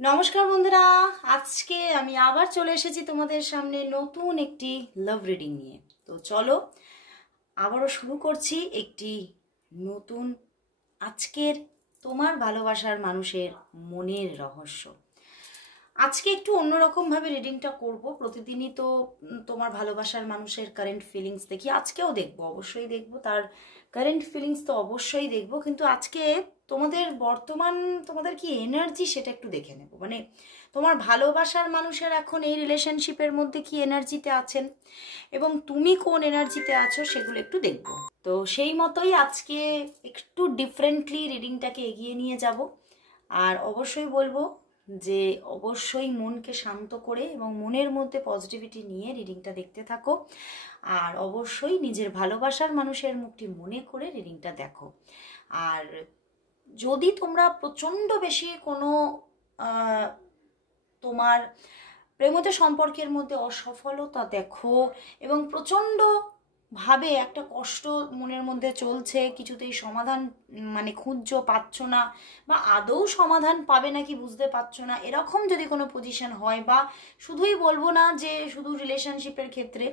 নমস্কার বন্ধুরা, আজকে আমি আবার চলে এসেছি তোমাদের সামনে নতুন একটি লাভ রিডিং নিয়ে। তো চলো আবারও শুরু করছি একটি নতুন আজকের তোমার ভালোবাসার মানুষের মনের রহস্য। আজকে একটু অন্যরকম ভাবে রিডিংটা করব। প্রতিদিনই তো তোমার ভালোবাসার মানুষের কারেন্ট ফিলিংস দেখি, আজকেও দেখবো, অবশ্যই দেখবো, তার কারেন্ট ফিলিংস তো অবশ্যই দেখবো, কিন্তু আজকে তোমাদের বর্তমান তোমাদের কি এনার্জি সেটা একটু দেখে নেব। মানে তোমার ভালোবাসার মানুষের এখন এই রিলেশনশিপের মধ্যে কি এনার্জিতে আছেন এবং তুমি কোন এনার্জিতে আছো সেগুলো একটু দেখবো। তো সেই মতোই আজকে একটু ডিফারেন্টলি রিডিংটাকে এগিয়ে নিয়ে যাব। আর অবশ্যই বলবো যে অবশ্যই মনকে শান্ত করে এবং মনের মধ্যে পজিটিভিটি নিয়ে রিডিংটা দেখতে থাকো। আর অবশ্যই নিজের ভালোবাসার মানুষের মুখটি মনে করে রিডিংটা দেখো। আর যদি তোমরা প্রচণ্ড বেশি কোনো তোমার প্রেমতে সম্পর্কের মধ্যে অসফলতা দেখো এবং প্রচণ্ড ভাবে একটা কষ্ট মনের মধ্যে চলছে, কিছুতেই সমাধান মানে খুঁজছো, পাচ্ছ না, বা আদৌ সমাধান পাবে নাকি বুঝতে পারছো না, এরকম যদি কোনো পজিশন হয়, বা শুধুই বলবো না যে শুধু রিলেশনশিপের ক্ষেত্রে,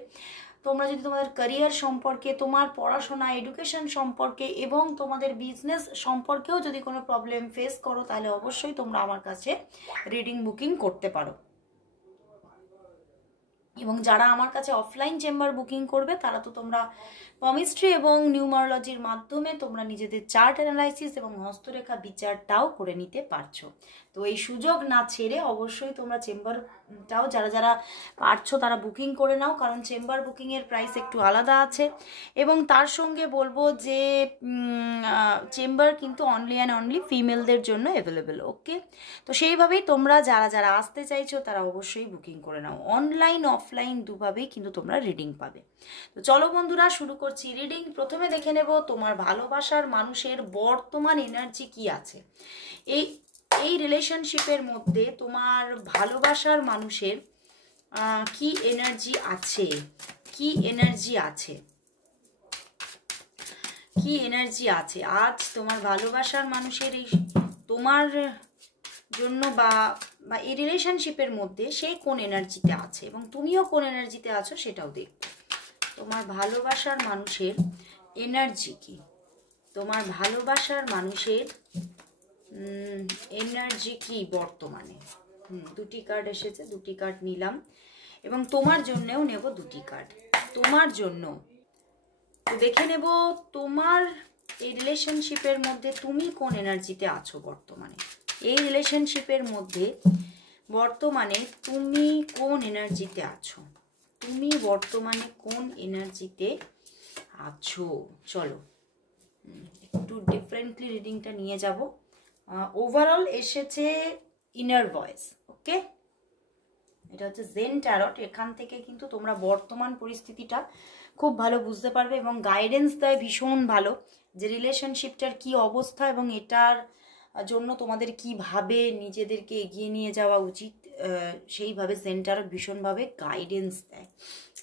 তোমরা যদি তোমাদের ক্যারিয়ার সম্পর্কে, তোমার পড়াশোনা, এডুকেশন সম্পর্কে এবং তোমাদের বিজনেস সম্পর্কেও যদি কোনো প্রবলেম ফেস করো, তাহলে অবশ্যই তোমরা আমার কাছে রিডিং বুকিং করতে পারো। এবং যারা আমার কাছে অফলাইন চেম্বার বুকিং করবে তারা তো তোমরা পমিস্ট্রি এবং নিউমারোলজির মাধ্যমে তোমরা নিজেদের চার্ট অ্যানালাইসিস এবং হস্তরেখা বিচারটাও করে নিতে পারছো। তো এই সুযোগ না ছেড়ে অবশ্যই তোমরা চেম্বারটাও যারা যারা পারছো তারা বুকিং করে নাও, কারণ চেম্বার বুকিংয়ের প্রাইস একটু আলাদা আছে। এবং তার সঙ্গে বলবো যে চেম্বার কিন্তু অনলি অ্যান্ড অনলি ফিমেলদের জন্য অ্যাভেলেবেল। ওকে, তো সেইভাবেই তোমরা যারা যারা আসতে চাইছো তারা অবশ্যই বুকিং করে নাও। অনলাইন অফলাইন দুভাবেই কিন্তু তোমরা রিডিং পাবে। তো চলো বন্ধুরা শুরু করছি রিডিং। প্রথমে দেখে নেব তোমার ভালোবাসার মানুষের বর্তমান এনার্জি কি আছে। এই এই রিলেশনশিপের মধ্যে তোমার ভালোবাসার মানুষের কি এনার্জি আছে, কি এনার্জি আছে, কি এনার্জি আছে আজ তোমার ভালোবাসার মানুষের এই তোমার জন্য, বা বা এই রিলেশনশিপের মধ্যে সে কোন এনার্জিতে আছে এবং তুমিও কোন এনার্জিতে আছো সেটাও দেখো। তোমার ভালোবাসার মানুষের এনার্জি কি, তোমার ভালোবাসার মানুষের এনার্জি কি বর্তমানে। দুটি কার্ড এসেছে, দুটি কার্ড নিলাম এবং তোমার জন্যেও নেব দুটি কার্ড, তোমার জন্য। তো দেখে নেব তোমার এই রিলেশনশিপের মধ্যে তুমি কোন এনার্জিতে আছো বর্তমানে। এই রিলেশনশিপের মধ্যে বর্তমানে তুমি কোন এনার্জিতে আছো, তুমি বর্তমানে কোন এনার্জিতে আছো। চলো একটু ডিফারেন্টলি রিডিংটা নিয়ে যাব। ওভারঅল এসেছে ইনার ভয়েস। ওকে, এটা হচ্ছে জেন ট্যারট। এখান থেকে কিন্তু তোমরা বর্তমান পরিস্থিতিটা খুব ভালো বুঝতে পারবে এবং গাইডেন্স দেয় ভীষণ ভালো, যে রিলেশনশিপটার কি অবস্থা এবং এটার জন্য তোমাদের কিভাবে নিজেদেরকে এগিয়ে নিয়ে যাওয়া উচিত, সেইভাবে জেন ট্যারট ভীষণভাবে গাইডেন্স দেয়।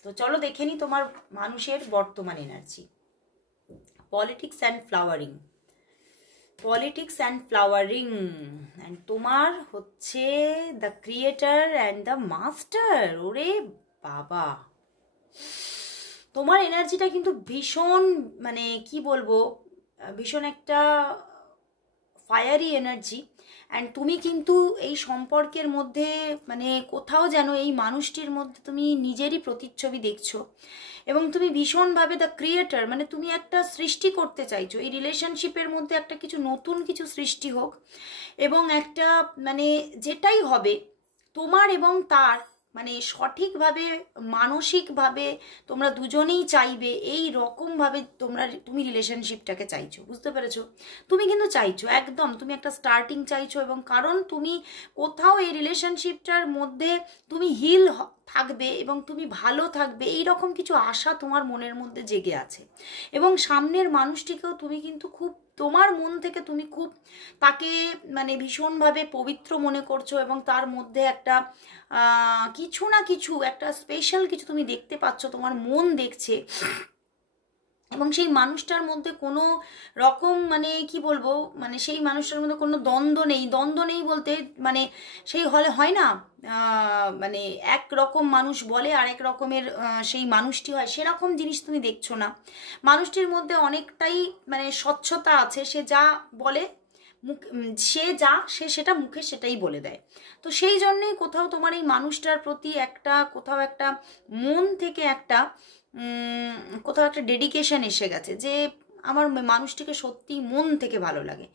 তো চলো দেখে নি তোমার মানুষের বর্তমান energy. Politics and flowering, politics and flowering, and তোমার হচ্ছে the creator and the master. ওরে বাবা, তোমার এনার্জিটা কিন্তু ভীষণ, মানে কি বলবো, ভীষণ একটা ফায়ারি এনার্জি। অ্যান্ড তুমি কিন্তু এই সম্পর্কের মধ্যে মানে কোথাও যেন এই মানুষটির মধ্যে তুমি নিজেরই প্রতিচ্ছবি দেখছো এবং তুমি ভীষণভাবে দ্য ক্রিয়েটার, মানে তুমি একটা সৃষ্টি করতে চাইছো এই রিলেশনশিপের মধ্যে, একটা কিছু নতুন কিছু সৃষ্টি হোক এবং একটা মানে যেটাই হবে তোমার এবং তার মানে সঠিকভাবে মানসিকভাবে তোমরা দুজনেই চাইবে, এই রকমভাবে তুমি রিলেশনশিপটাকে চাইছো। বুঝতে পেরেছো? তুমি কিন্তু চাইছো একদম, তুমি একটা স্টার্টিং চাইছো এবং কারণ তুমি কোথাও এই রিলেশনশিপটার মধ্যে তুমি হিল থাকবে এবং তুমি ভালো থাকবে, এই রকম কিছু আশা তোমার মনের মধ্যে জেগে আছে। এবং সামনের মানুষটিকেও তুমি কিন্তু খুব তোমার মন থেকে তুমি খুব তাকে মানে ভীষণভাবে পবিত্র মনে করছো এবং তার মধ্যে একটা কিছু না কিছু একটা স্পেশাল কিছু তুমি দেখতে পাচ্ছ, তোমার মন দেখছে। এবং সেই মানুষটার মধ্যে কোনো রকম মানে কি বলবো, মানে সেই মানুষটার মধ্যে কোনো দ্বন্দ্ব নেই বলতে মানে সেই হলে হয় না মানে এক রকম মানুষ বলে আরেক রকমের সেই মানুষটি হয়, সেরকম জিনিস তুমি দেখছো না। মানুষটির মধ্যে অনেকটাই মানে স্বচ্ছতা আছে, সে যা বলে সে সেটা মুখে সেটাই বলে দেয়। তো সেই জন্যই কোথাও তোমার এই মানুষটার প্রতি একটা কোথাও একটা মন থেকে একটা কোথাও একটা ডেডিকেশন এসে গেছে যে আমার মানুষটিকে সত্যি মন থেকে ভালো লাগে।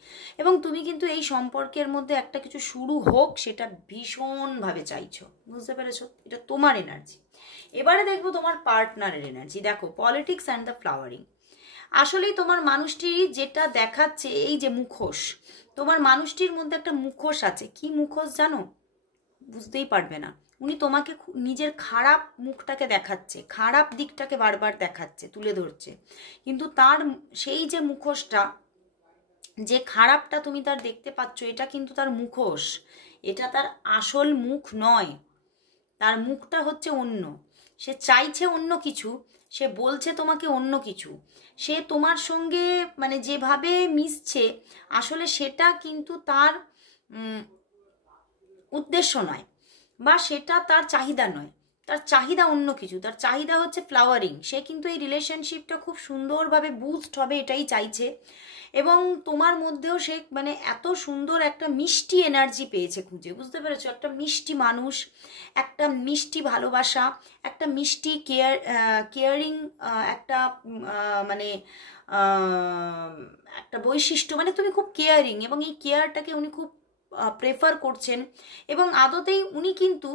এবং তুমি কিন্তু এই সম্পর্কের মধ্যে একটা কিছু শুরু হোক সেটা ভীষণভাবে চাইছো, বুঝতে পেরেছো? এটা তোমার এনার্জি। এবারে দেখবো তোমার পার্টনারের এনার্জি। দেখো, পলিটিক্স অ্যান্ড দ্য ফ্লাওয়ারিং। আসলেই তোমার মানুষটি যেটা দেখাচ্ছে, এই যে মুখোশ, তোমার মানুষটির মধ্যে একটা মুখোশ আছে। কি মুখোশ জানো? বুঝতেই পারবে না। উনি তোমাকে নিজের খারাপ মুখটাকে দেখাচ্ছে, খারাপ দিকটাকে বারবার দেখাচ্ছে, তুলে ধরছে। কিন্তু তার সেই যে মুখোশটা, যে খারাপটা তুমি তার দেখতে পাচ্ছ, এটা কিন্তু তার মুখোশ, এটা তার আসল মুখ নয়। তার মুখটা হচ্ছে অন্য। সে চাইছে অন্য কিছু, সে বলছে তোমাকে অন্য কিছু, সে তোমার সঙ্গে মানে যেভাবে মিশছে আসলে সেটা কিন্তু তার উদ্দেশ্য নয়, বা সেটা তার চাহিদা নয়। তার চাহিদা অন্য কিছু, তার চাহিদা হচ্ছে ফ্লাওয়ারিং। সে কিন্তু এই রিলেশনশিপটা খুব সুন্দরভাবে বুস্ট হবে এটাই চাইছে। এবং তোমার মধ্যেও সে মানে এত সুন্দর একটা মিষ্টি এনার্জি পেয়েছে খুঁজে, বুঝতে পেরেছো? একটা মিষ্টি মানুষ, একটা মিষ্টি ভালোবাসা, একটা মিষ্টি কেয়ারিং একটা মানে একটা বৈশিষ্ট্য। মানে তুমি খুব কেয়ারিং এবং এই কেয়ারটাকে উনি খুব প্রেফার করছেন। এবং আদতেই উনি কিন্তু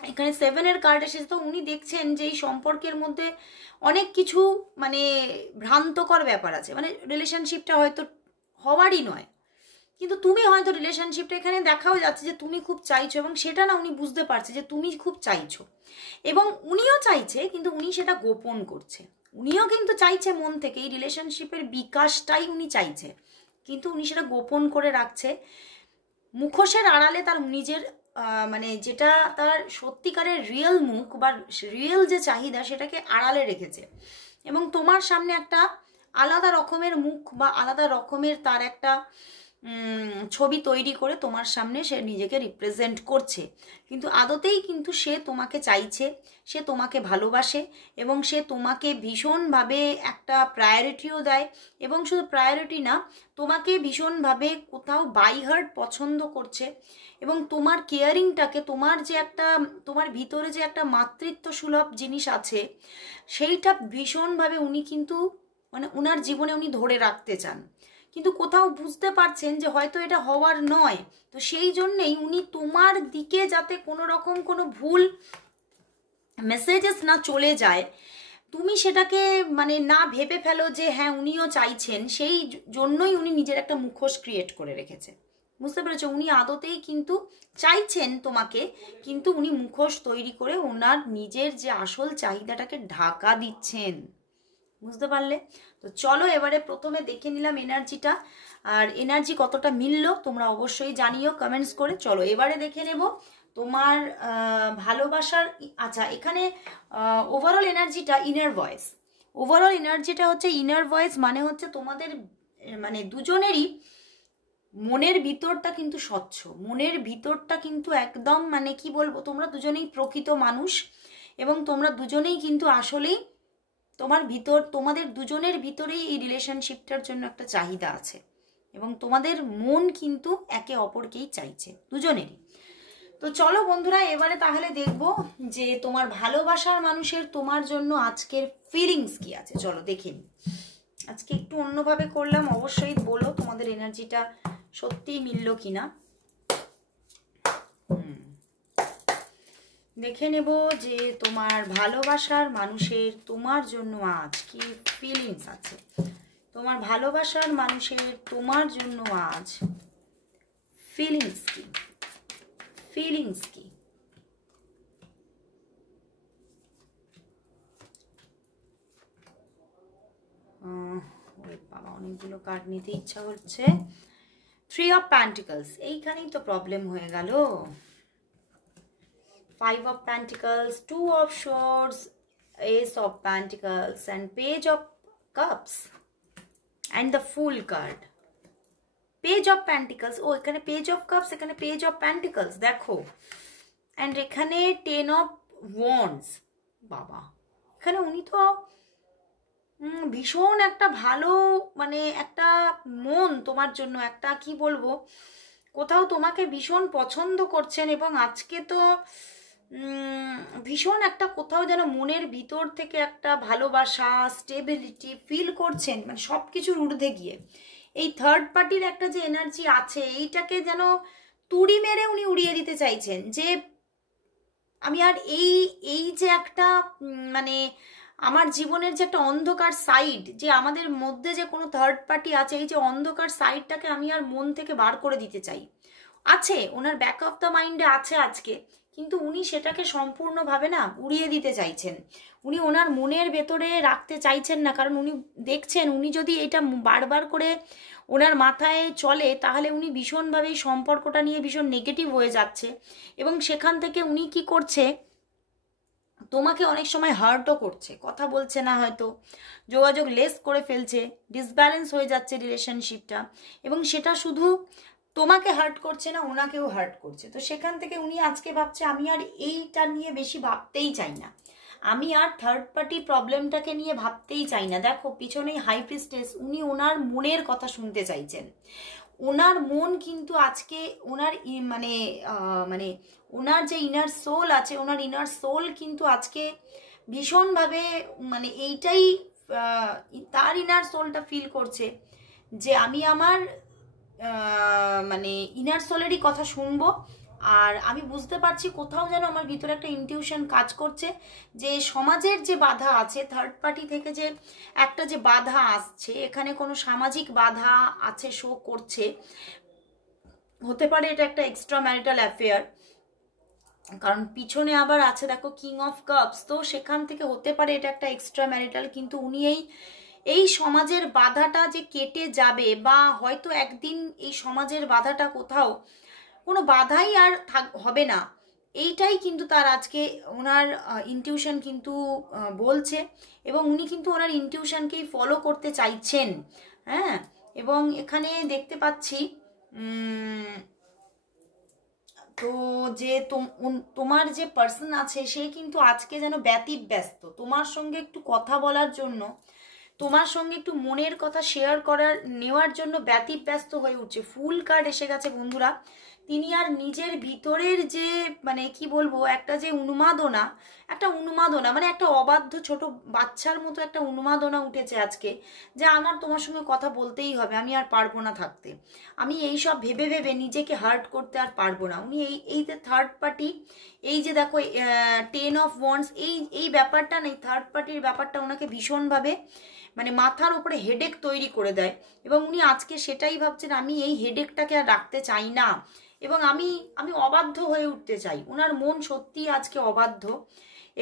এখানে 7-এর কার্ড এসেছে, তো উনি দেখছেন যে এই সম্পর্কের মধ্যে অনেক কিছু মানে ভ্রান্তকর ব্যাপার আছে, মানে রিলেশনশিপটা হয়তো হওয়ারই নয়। কিন্তু তুমি হয়তো রিলেশনশিপটা এখানে দেখাও যাচ্ছে যে তুমি খুব চাইছো, এবং সেটা না উনি বুঝতে পারছে যে তুমি খুব চাইছো, এবং উনিও চাইছে কিন্তু উনি সেটা গোপন করছে। উনিও কিন্তু চাইছে মন থেকে, এই রিলেশনশিপের বিকাশটাই উনি চাইছে, কিন্তু উনি সেটা গোপন করে রাখছে। মুখোশের আড়ালে তার নিজের মানে যেটা তার সত্যিকারের রিয়েল মুখ বা রিয়েল যে চাহিদা সেটাকে আড়ালে রেখেছে। এবং তোমার সামনে একটা আলাদা রকমের মুখ বা আলাদা রকমের তার একটা ছবি তৈরি করে তোমার সামনে সে নিজেকে রিপ্রেজেন্ট করছে। কিন্তু আদতেই কিন্তু সে তোমাকে চাইছে, সে তোমাকে ভালোবাসে, এবং সে তোমাকে ভীষণভাবে একটা প্রায়োরিটিও দেয়। এবং শুধু প্রায়োরিটি না, তোমাকে ভীষণভাবে কোথাও বাই হার্ট পছন্দ করছে। এবং তোমার কেয়ারিংটাকে, তোমার যে একটা তোমার ভিতরে যে একটা মাতৃত্ব সুলভ জিনিস আছে সেইটা ভীষণভাবে উনি কিন্তু মানে উনার জীবনে উনি ধরে রাখতে চান। কিন্তু কোথাও বুঝতে পারছেন যে হয়তো এটা হওয়ার নয়। তো সেই জন্যেই উনি তোমার দিকে যাতে কোনো রকম কোনো ভুল মেসেজেস না চলে যায়, তুমি সেটাকে মানে না ভেবে ফেলো যে হ্যাঁ উনিও চাইছেন, সেই জন্যই উনি নিজের একটা মুখোশ ক্রিয়েট করে রেখেছে। বুঝতে পেরেছো? উনি আদতেই কিন্তু চাইছেন তোমাকে, কিন্তু উনি মুখোশ তৈরি করে ওনার নিজের যে আসল চাহিদাটাকে ঢাকা দিচ্ছেন। বুঝতে পারলে? তো চলো এবারে প্রথমে দেখে নিলাম এনার্জিটা, আর এনার্জি কতটা মিললো তোমরা অবশ্যই জানিও কমেন্টস করে। চলো এবারে দেখে নেব তোমার ভালোবাসার। আচ্ছা, এখানে ওভারঅল এনার্জিটা ইনার ভয়েস। ওভারঅল এনার্জিটা হচ্ছে ইনার ভয়েস, মানে হচ্ছে তোমাদের মানে দুজনেরই মনের ভিতরটা কিন্তু স্বচ্ছ, মনের ভিতরটা কিন্তু একদম মানে কি বলবো, তোমরা দুজনেই প্রকৃত মানুষ, এবং তোমরা দুজনেই কিন্তু আসলেই তোমাদের দুজনের ভিতরেই এই রিলেশনশিপটার জন্য একটা চাহিদা আছে, এবং তোমাদের মন কিন্তু একে অপরকেই চাইছে দুজনেরই। তো চলো বন্ধুরা এবারে তাহলে দেখবো যে তোমার ভালোবাসার মানুষের তোমার জন্য আজকের ফিলিংস কি আছে। চলো দেখে নিই। আজকে একটু অন্যভাবে করলাম, অবশ্যই বলো তোমাদের এনার্জিটা সত্যিই মিলল কিনা। দেখে নেব যে তোমার ভালোবাসার মানুষের তোমার জন্য আজ কি ফিলিংস আছে। তোমার ভালোবাসার মানুষের তোমার জন্য আজ ফিলিংস কি, ফিলিংস কি। বাবা, অনেকগুলো কার্ড নিতে ইচ্ছা হচ্ছে। 3 অফ প্যান্টিকলস, এইখানেই তো প্রবলেম হয়ে গেল। 5 of Pentacles, 2 of Swords, Ace of Pentacles and Page of Cups and the Fool card. Page of Pentacles, ও এখানে Page of Cups, এখানে Page of Pentacles দেখো, and এখানে 10 of Wands। বাবা, এখানে উনি তো ভীষণ একটা ভালো, মানে একটা মন তোমার জন্য, একটা কি বলবো, কোথাও তোমাকে ভীষণ পছন্দ করছেন, এবং আজকে তো ভীষণ একটা কোথাও যেন মনের ভিতর থেকে একটা ভালোবাসা, স্টেবিলিটি ফিল করছেন, মানে সব কিছুর ঊর্ধ্বে গিয়ে। এই থার্ড পার্টির একটা যে এনার্জি আছে, এইটাকে যেন তুড়ি মেরে উনি উড়িয়ে দিতে চাইছেন, যে আমি আর এই যে একটা মানে আমার জীবনের যে একটা অন্ধকার সাইড, যে আমাদের মধ্যে যে কোনো থার্ড পার্টি আছে, এই যে অন্ধকার সাইডটাকে আমি আর মন থেকে বার করে দিতে চাই। আছে, ওনার ব্যাক অফ দ্য মাইন্ডে আছে আজকে, কিন্তু উনি সেটাকে সম্পূর্ণভাবে না উড়িয়ে দিতে চাইছেন। উনি ওনার মনের ভেতরে রাখতে চাইছেন না, কারণ উনি দেখছেন উনি যদি এটা বারবার করে ওনার মাথায় চলে, তাহলে উনি ভীষণভাবে এই সম্পর্কটা নিয়ে ভীষণ নেগেটিভ হয়ে যাচ্ছে, এবং সেখান থেকে উনি কি করছে, তোমাকে অনেক সময় হার্টও করছে, কথা বলছে না, হয়তো যোগাযোগ লেস করে ফেলছে, ডিসব্যালেন্স হয়ে যাচ্ছে রিলেশনশিপটা, এবং সেটা শুধু তোমাকে হার্ট করছে না, ওনাকেও হার্ট করছে। তো সেখান থেকে উনি আজকে ভাবছে আমি আর এইটা নিয়ে বেশি ভাবতেই চাই না, আমি আর থার্ড পার্টি প্রবলেমটাকে নিয়ে ভাবতেই চাই না। দেখো পিছনেই হাই প্রিস্টেস, উনি ওনার মনের কথা শুনতে চাইছেন। ওনার মন কিন্তু আজকে ওনার মানে মানে ওনার যে ইনার সোল আছে, ওনার ইনার সোল কিন্তু আজকে ভীষণভাবে মানে এইটাই তার ইনার সোলটা ফিল করছে, যে আমি আমার মানে ইনার সোলেরই কথা শুনবো। আর আমি বুঝতে পারছি কোথাও যেন আমার ভিতরে একটা ইনটিউশন কাজ করছে, যে সমাজের যে বাধা আছে, থার্ড পার্টি থেকে যে একটা যে বাধা আসছে, এখানে কোনো সামাজিক বাধা আছে, শো করছে। হতে পারে এটা একটা এক্সট্রা ম্যারিটাল অ্যাফেয়ার, কারণ পিছনে আবার আছে দেখো কিং অফ কাপস, তো সেখান থেকে হতে পারে এটা একটা এক্সট্রা ম্যারিটাল। কিন্তু উনি এই সমাজের বাধাটা যে কেটে যাবে, বা হয়তো একদিন এই সমাজের বাধাটা কোথাও কোনো বাধাই আর হবে না, এইটাই কিন্তু তার আজকে ওনার ইনটিউশন কিন্তু বলছে, এবং উনি কিন্তু ওনার ইনটিউশনকেই ফলো করতে চাইছেন। হ্যাঁ, এবং এখানে দেখতে পাচ্ছি তো যে তোমার যে পার্সন আছে, সে কিন্তু আজকে যেন ব্যতিব্যস্ত তোমার সঙ্গে একটু কথা বলার জন্য, তোমার সঙ্গে একটু মনের কথা শেয়ার করার নেওয়ার জন্য ব্যতিব্যস্ত হয়ে উঠছে। ফুল কার্ড এসে গেছে বন্ধুরা। তিনি আর নিজের ভিতরের যে মানে কি বলবো, একটা যে উন্মাদনা মানে একটা অবাধ্য ছোট বাচ্চার মতো একটা উন্মাদনা উঠেছে আজকে, যে আমার তোমার সঙ্গে কথা বলতেই হবে, আমি আর পারবো না থাকতে, আমি এই সব ভেবে ভেবে নিজেকে হার্ট করতে আর পারবো না। উনি এই যে থার্ড পার্টি, এই যে দেখো 10 অফ ওয়ান্ডস, এই ব্যাপারটা নেই, থার্ড পার্টির ব্যাপারটা ওনাকে ভীষণভাবে মানে মাথার উপরে হেডেক তৈরি করে দেয়, এবং উনি আজকে সেটাই ভাবছেন আমি এই হেডেকটাকে আর রাখতে চাই না, এবং আমি অবাধ্য হয়ে উঠতে চাই। ওনার মন সত্যি আজকে অবাধ্য,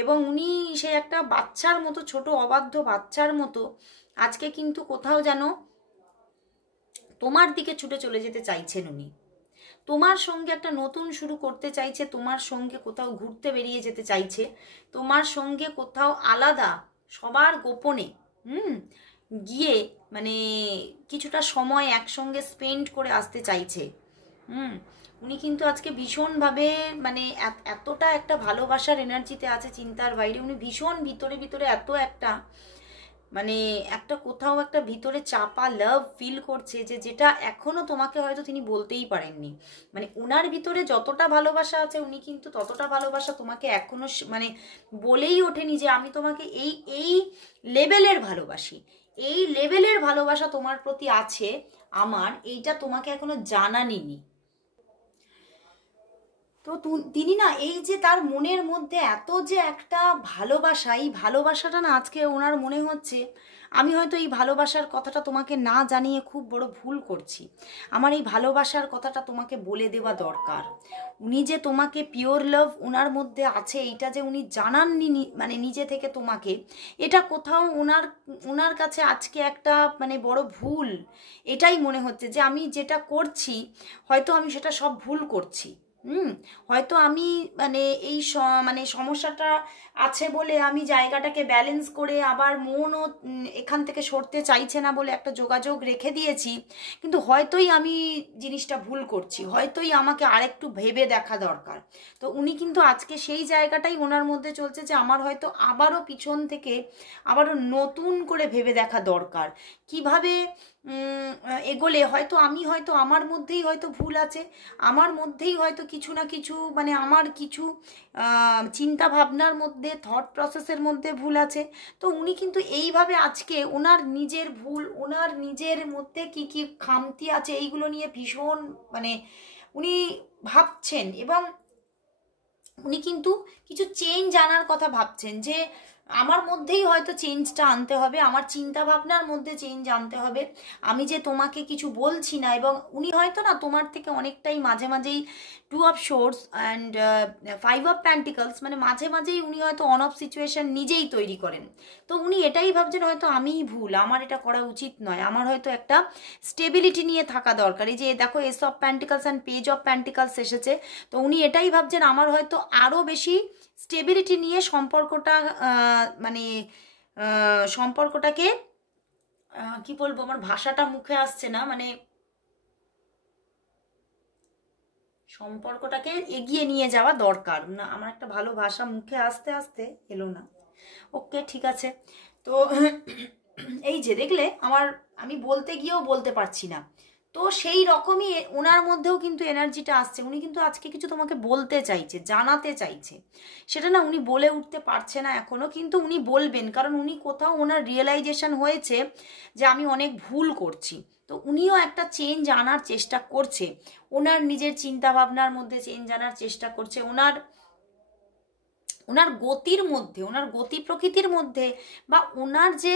এবং উনি সে একটা বাচ্চার মতো, ছোট অবাধ্য বাচ্চার মতো আজকে কিন্তু কোথাও যেন তোমার দিকে ছুটে চলে যেতে চাইছেন। উনি তোমার সঙ্গে একটা নতুন শুরু করতে চাইছে, তোমার সঙ্গে কোথাও ঘুরতে বেরিয়ে যেতে চাইছে, তোমার সঙ্গে কোথাও আলাদা সবার গোপনে গিয়ে মানে কিছুটা সময় একসঙ্গে স্পেন্ড করে আসতে চাইছে। উনি কিন্তু আজকে ভীষণভাবে মানে এতটা একটা ভালোবাসার এনার্জিতে আছে, চিন্তার বাইরে। উনি ভীষণ ভিতরে ভিতরে এত একটা মানে একটা কোথাও একটা ভিতরে চাপা লাভ ফিল করছে, যেটা এখনো তোমাকে হয়তো তিনি বলতেই পারেননি। মানে ওনার ভিতরে যতটা ভালোবাসা আছে, উনি কিন্তু ততটা ভালোবাসা তোমাকে এখনো মানে বলেই ওঠেনি যে আমি তোমাকে এই লেভেলের ভালোবাসি, এই লেভেলের ভালোবাসা তোমার প্রতি আছে আমার, এইটা তোমাকে এখনো জানানিনি। তো তিনি না এই যে তার মনের মধ্যে এত যে একটা ভালোবাসা, এই ভালোবাসাটা না আজকে ওনার মনে হচ্ছে আমি হয়তো এই ভালোবাসার কথাটা তোমাকে না জানিয়ে খুব বড় ভুল করছি, আমার এই ভালোবাসার কথাটা তোমাকে বলে দেওয়া দরকার। উনি যে তোমাকে পিওর লাভ ওনার মধ্যে আছে, এইটা যে উনি জানাননি মানে নিজে থেকে তোমাকে, এটা কোথাও ওনার কাছে আজকে একটা মানে বড় ভুল। এটাই মনে হচ্ছে যে আমি যেটা করছি হয়তো আমি সেটা সব ভুল করছি। হয়তো আমি মানে এই মানে সমস্যাটা আছে বলে আমি জায়গাটাকে ব্যালেন্স করে আবার মনও এখান থেকে সরতে চাইছে না বলে একটা যোগাযোগ রেখে দিয়েছি, কিন্তু হয়তোই আমি জিনিসটা ভুল করছি, হয়তোই আমাকে আরেকটু ভেবে দেখা দরকার। তো উনি কিন্তু আজকে সেই জায়গাটাই ওনার মধ্যে চলছে যে আমার হয়তো আবারও পিছন থেকে আবারও নতুন করে ভেবে দেখা দরকার কিভাবে এগোলে হয়তো আমি হয়তো আমার মধ্যেই হয়তো ভুল আছে, আমার মধ্যেই হয়তো কিছু না কিছু মানে আমার কিছু চিন্তা ভাবনার মধ্যে থট প্রসেসের মধ্যে ভুল আছে। তো উনি কিন্তু এইভাবে আজকে ওনার নিজের ভুল, ওনার নিজের মধ্যে কি কি খামতি আছে এইগুলো নিয়ে ভীষণ মানে উনি ভাবছেন, এবং উনি কিন্তু কিছু চেঞ্জ আনার কথা ভাবছেন যে আমার মধ্যেই হয়তো চেঞ্জটা আনতে হবে, আমার চিন্তা ভাবনার মধ্যে চেঞ্জ আনতে হবে। আমি যে তোমাকে কিছু বলছি না, এবং উনি হয়তো না তোমার থেকে অনেকটাই মাঝে মাঝেই 2 of swords and 5 of pentacles মানে মাঝে মাঝেই উনি হয়তো অন অফ সিচুয়েশন নিজেই তৈরি করেন। তো উনি এটাই ভাবছেন হয়তো আমিই ভুল, আমার এটা করা উচিত নয়, আমার হয়তো একটা স্টেবিলিটি নিয়ে থাকা দরকার। এই যে দেখো S of pentacles and page of pentacles এসেছে, তো উনি এটাই ভাবছেন আমার হয়তো আরও বেশি স্টেবিলিটি নিয়ে সম্পর্কটা মানে সম্পর্কটাকে কি বলবো, আমার ভাষাটা মুখে আসছে না, মানে সম্পর্কটাকে এগিয়ে নিয়ে যাওয়া দরকার না, আমার একটা ভালো ভাষা মুখে আসতে আসতে এলো না। ওকে ঠিক আছে। তো এই যে দেখলে আমি বলতে গিয়েও বলতে পারছি না, তো সেই রকমই ওনার মধ্যেও কিন্তু এনার্জিটা আসছে। উনি কিন্তু আজকে কিছু তোমাকে বলতে চাইছে, জানাতে চাইছে, সেটা না উনি বলে উঠতে পারছে না এখনো, কিন্তু উনি বলবেন, কারণ উনি কোথাও ওনার রিয়েলাইজেশন হয়েছে যে আমি অনেক ভুল করছি। তো উনিও একটা চেঞ্জ আনার চেষ্টা করছে, ওনার নিজের চিন্তা ভাবনার মধ্যে চেঞ্জ আনার চেষ্টা করছে, ওনার গতির মধ্যে, ওনার গতি প্রকৃতির মধ্যে, বা ওনার যে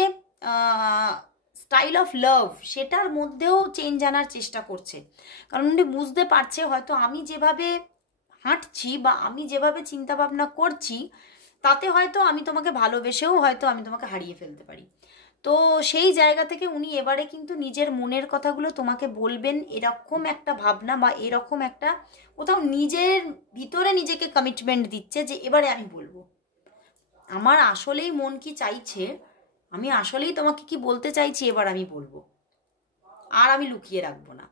স্টাইল অফ লাভ সেটার মধ্যেও চেঞ্জ আনার চেষ্টা করছে। কারণ উনি বুঝতে পারছে হয়তো আমি যেভাবে হাঁটছি বা আমি যেভাবে চিন্তা ভাবনা করছি তাতে হয়তো আমি তোমাকে ভালোবেসেও হয়তো আমি তোমাকে হারিয়ে ফেলতে পারি। তো সেই জায়গা থেকে উনি এবারে কিন্তু নিজের মনের কথাগুলো তোমাকে বলবেন, এরকম একটা ভাবনা বা এরকম একটা কোথাও নিজের ভিতরে নিজেকে কমিটমেন্ট দিচ্ছে যে এবারে আমি বলবো, আমার আসলেই মন কি চাইছে, আমি আসলেই তোমাকে কি বলতে চাইছি, এবার আমি বলবো, আর আমি লুকিয়ে রাখবো না।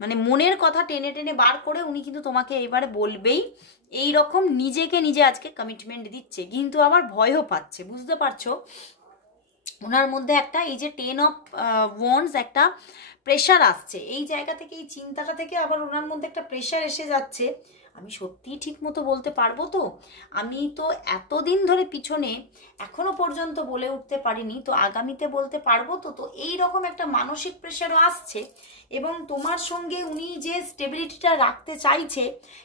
মানে মনের কথা টেনে টেনে বার করে উনি কিন্তু তোমাকে এবারে বলবেই, এই রকম নিজেকে নিজে আজকে কমিটমেন্ট দিচ্ছে, কিন্তু আবার ভয়ও পাচ্ছে। বুঝতে পারছো ওনার মধ্যে একটা এই যে 10 অফ ওয়ান্ডস একটা প্রেশার আসছে, এই জায়গা থেকে এই চিন্তাটা থেকে আবার ওনার মধ্যে একটা প্রেশার এসে যাচ্ছে। আমি সত্যিই ঠিক মতো বলতে পারবো তো, আমি তো এতদিন ধরে পিছনে এখনো পর্যন্ত বলে উঠতে পারিনি, তো আগামীতে বলতে পারবো তো। তো এই রকম একটা মানসিক প্রেশারও আসছে, এবং তোমার সঙ্গে উনি যে স্টেবিলিটিটা রাখতে চাইছে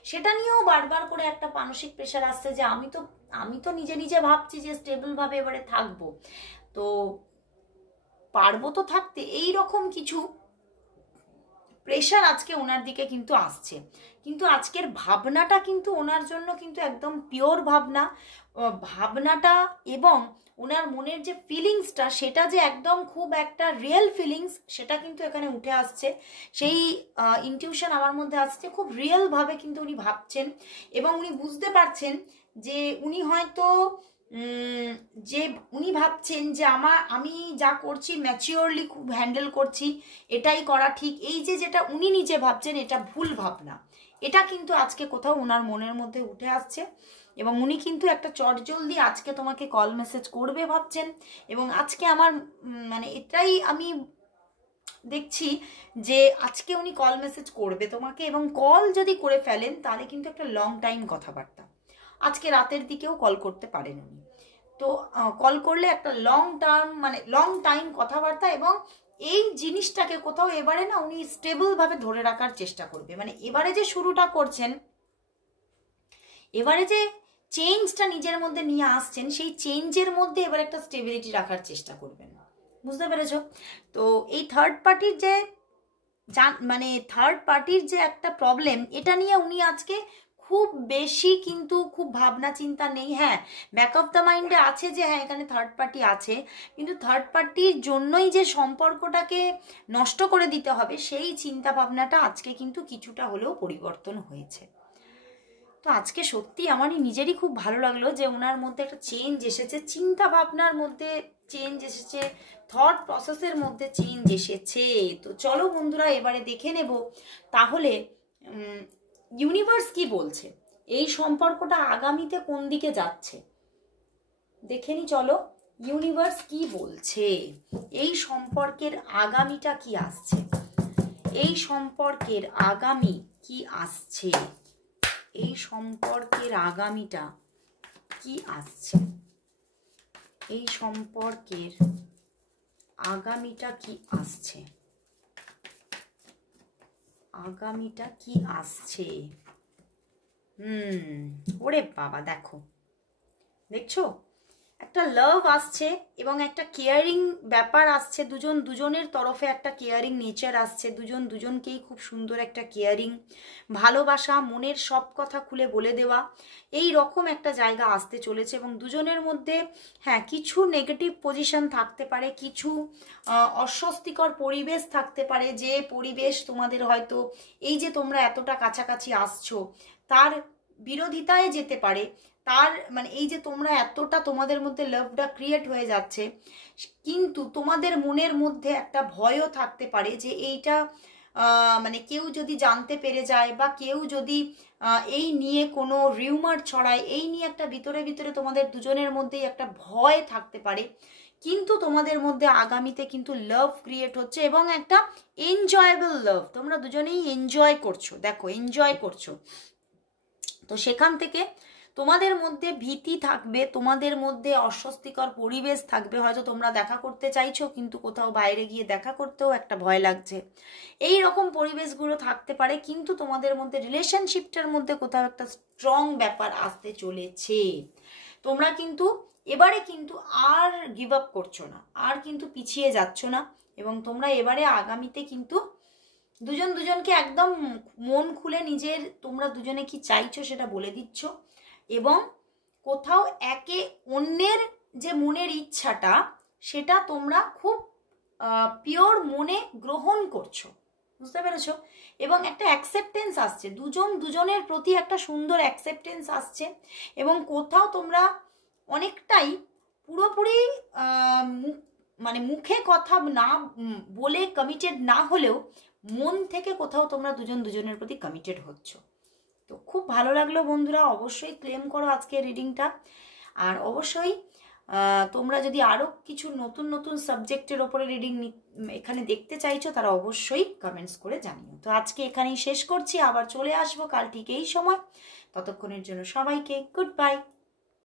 সেটা নিয়েও বারবার করে একটা মানসিক প্রেশার আসছে যে আমি তো নিজে নিজে ভাবছি যে স্টেবলভাবে এবারে থাকবো, তো পারবো তো থাকতে, এই রকম কিছু প্রেশার আজকে ওনার দিকে কিন্তু আসছে। কিন্তু আজকের ভাবনাটা কিন্তু ওনার জন্য কিন্তু একদম পিওর ভাবনাটা এবং ওনার মনের যে ফিলিংসটা সেটা যে একদম খুব একটা রিয়েল ফিলিংস সেটা কিন্তু এখানে উঠে আসছে। সেই ইনটিউশন আমার মধ্যে আসছে, খুব রিয়েলভাবে কিন্তু উনি ভাবছেন, এবং উনি বুঝতে পারছেন যে উনি হয়তো যে উনি ভাবছেন যে আমি যা করছি ম্যাচিওরলি খুব হ্যান্ডেল করছি, এটাই করা ঠিক, এই যে যেটা উনি নিজে ভাবছেন এটা ভুল ভাবনা, এটা কিন্তু আজকে কোথাও ওনার মনের মধ্যে উঠে আসছে। এবং উনি কিন্তু একটা চটজলদি আজকে তোমাকে কল মেসেজ করবে ভাবছেন, এবং আজকে আমার মানে এটাই আমি দেখছি যে আজকে উনি কল মেসেজ করবে তোমাকে, এবং কল যদি করে ফেলেন তাহলে কিন্তু একটা লং টাইম কথাবার্তা, আজকে রাতের দিকেও কল করতে পারেন উনি। তো কল করলে একটা লং টাইম কথাবার্তা, এবং এই জিনিসটাকে কোথাও এবারে না উনি স্টেবলভাবে ধরে রাখার চেষ্টা করবে। মানে এবারে যে শুরুটা করছেন, এবারে যে চেঞ্জটা নিজের মধ্যে নিয়ে আসছেন, সেই চেঞ্জের মধ্যে এবার একটা স্টেবিলিটি রাখার চেষ্টা করবেন। বুঝতে পেরেছ? তো এই থার্ড পার্টির যে একটা প্রবলেম, এটা নিয়ে উনি আজকে খুব বেশি কিন্তু খুব ভাবনা চিন্তা নেই। হ্যাঁ, ব্যাক অফ দ্য মাইন্ডে আছে যে হ্যাঁ এখানে থার্ড পার্টি আছে, কিন্তু থার্ড পার্টির জন্যই যে সম্পর্কটাকে নষ্ট করে দিতে হবে সেই চিন্তা ভাবনাটা আজকে কিন্তু কিছুটা হলেও পরিবর্তন হয়েছে। তো আজকে সত্যি আমারই নিজেরই খুব ভালো লাগলো যে ওনার মধ্যে একটা চেঞ্জ এসেছে, চিন্তা ভাবনার মধ্যে চেঞ্জ এসেছে, থট প্রসেসের মধ্যে চেঞ্জ এসেছে। তো চলো বন্ধুরা এবারে দেখে নেব তাহলে ইউনিভার্স কি বলছে, এই সম্পর্কটা আগামীতে কোন দিকে যাচ্ছে। দেখে নি চলো ইউনিভার্স কি বলছে, এই সম্পর্কের আগামীটা কি আসছে, এই সম্পর্কের আগামী কি আসছে, এই সম্পর্কের আগামীটা কি আসছে, এই সম্পর্কের আগামীটা কি আসছে, আগামীটা কি আসছে। ওরে বাবা, দেখো, দেখছো একটা লাভ আসছে এবং একটা কেয়ারিং ব্যাপার আসছে, দুজন দুজনের তরফে একটা কেয়ারিং নেচার আসছে, দুজন দুজনকেই খুব সুন্দর একটা কেয়ারিং ভালোবাসা, মনের সব কথা খুলে বলে দেওয়া, এই রকম একটা জায়গা আসতে চলেছে। এবং দুজনের মধ্যে হ্যাঁ কিছু নেগেটিভ পজিশন থাকতে পারে, কিছু অস্বস্তিকর পরিবেশ থাকতে পারে, যে পরিবেশ তোমাদের হয়তো এই যে তোমরা এতটা কাছাকাছি আসছো তার বিরোধিতায় যেতে পারে, তার মানে এই যে তোমরা এতটা তোমাদের মধ্যে লাভটা ক্রিয়েট হয়ে যাচ্ছে, কিন্তু তোমাদের মনের মধ্যে একটা ভয়ও থাকতে পারে যে এইটা মানে কেউ যদি জানতে পেরে যায় বা কেউ যদি এই নিয়ে কোনো রিউমার ছড়ায়, এই নিয়ে একটা ভিতরে ভিতরে তোমাদের দুজনের মধ্যেই একটা ভয় থাকতে পারে। কিন্তু তোমাদের মধ্যে আগামীতে কিন্তু লাভ ক্রিয়েট হচ্ছে এবং একটা এনজয়েবল লাভ, তোমরা দুজনেই এনজয় করছো, দেখো এনজয় করছো। তো সেখান থেকে তোমাদের মধ্যে ভীতি থাকবে, তোমাদের মধ্যে অস্বস্তিকর পরিবেশ থাকবে, হয়তো তোমরা দেখা করতে চাইছো কিন্তু কোথাও বাইরে গিয়ে দেখা করতেও একটা ভয় লাগছে, এই রকম পরিবেশগুলো থাকতে পারে। কিন্তু তোমাদের মধ্যে রিলেশনশিপটার মধ্যে কোথাও একটা স্ট্রং ব্যাপার আসতে চলেছে, তোমরা কিন্তু এবারে কিন্তু আর গিভ আপ করছো না, আর কিন্তু পিছিয়ে যাচ্ছ না, এবং তোমরা এবারে আগামীতে কিন্তু দুজন দুজনকে একদম মন খুলে নিজের তোমরা দুজনে কি চাইছো সেটা বলে দিচ্ছ, এবং কোথাও একে অন্যের যে মনের ইচ্ছাটা সেটা তোমরা খুব পিওর মনে গ্রহণ করছো, বুঝতে পেরেছো? এবং একটা অ্যাকসেপ্টেন্স আসছে, দুজন দুজনের প্রতি একটা সুন্দর অ্যাকসেপ্টেন্স আসছে, এবং কোথাও তোমরা অনেকটাই পুরোপুরি মানে মুখে কথা না বলে কমিটেড না হলেও মন থেকে কোথাও তোমরা দুজন দুজনের প্রতি কমিটেড হচ্ছ। তো খুব ভালো লাগলো বন্ধুরা, অবশ্যই ক্লেম করো আজকের রিডিংটা। আর অবশ্যই তোমরা যদি আরও কিছু নতুন নতুন সাবজেক্টের ওপরে রিডিং এখানে দেখতে চাইছো তারা অবশ্যই কমেন্টস করে জানিও। তো আজকে এখানেই শেষ করছি, আবার চলে আসবো কাল ঠিক এই সময়। ততক্ষণের জন্য সবাইকে গুড বাই।